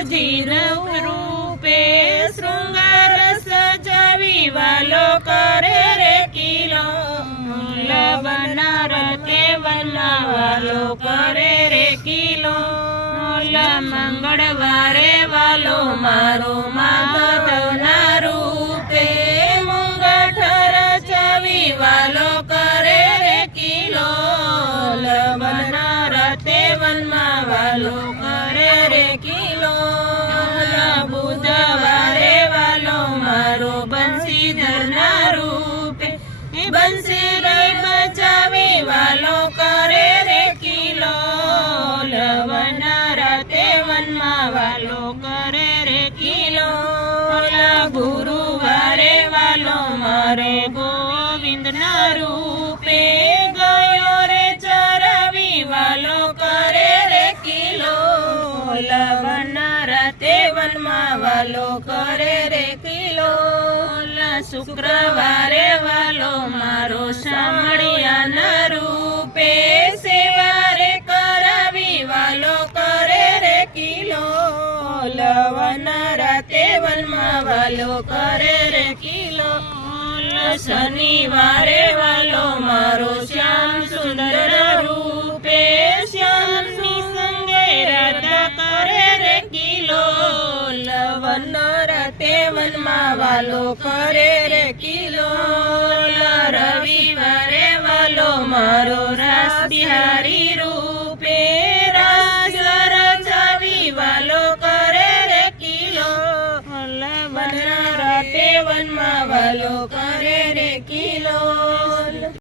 નાથજી રૂપે શૃંગાર સજાવી વાલો કરે રે કિલો લવના રતે વનમાં વાલો કરે રે કિલો મંગળવારે વાલો મારો માધવના રૂપે મુંગઠ રચાવી વાલો કરે રે કિલો લવના રતે વનમાં વાલો કરે રે કિલો બુધવારે વાલો મારો બંસીધરના રૂપે બંસી રહી બચાવી વાલો કરે રે કિલો લવના રતે વનમાં વાલો કરે રે કિલો ગુરુવારે વાલો મારે ગોવિંદના રૂપે ગયો રે ચરવી વાલો કરે રે કિલો લવના રતે વનમાં વાલો કરે રે કિલો શુક્રવારે વાલો મારો શામળિયાના રૂપે સેવારે કરાવી વાલો કરે રે કિલો લવના રતે વનમાં વાલો કરે રે કિલો શનિવારે વાલો મારો શ્યામ સુંદર રૂપે શ્યામની સંગે રાધા કરે રે કિલો લવના રતે વનમાં વાલો કરે રે કિલો રવિવારે વાલો મારો રાસ બિહારી રૂપે રાસ રચાવી વાલો કરે રે કિલો લવના રતે વનમાં વાલો કરે રે કિલો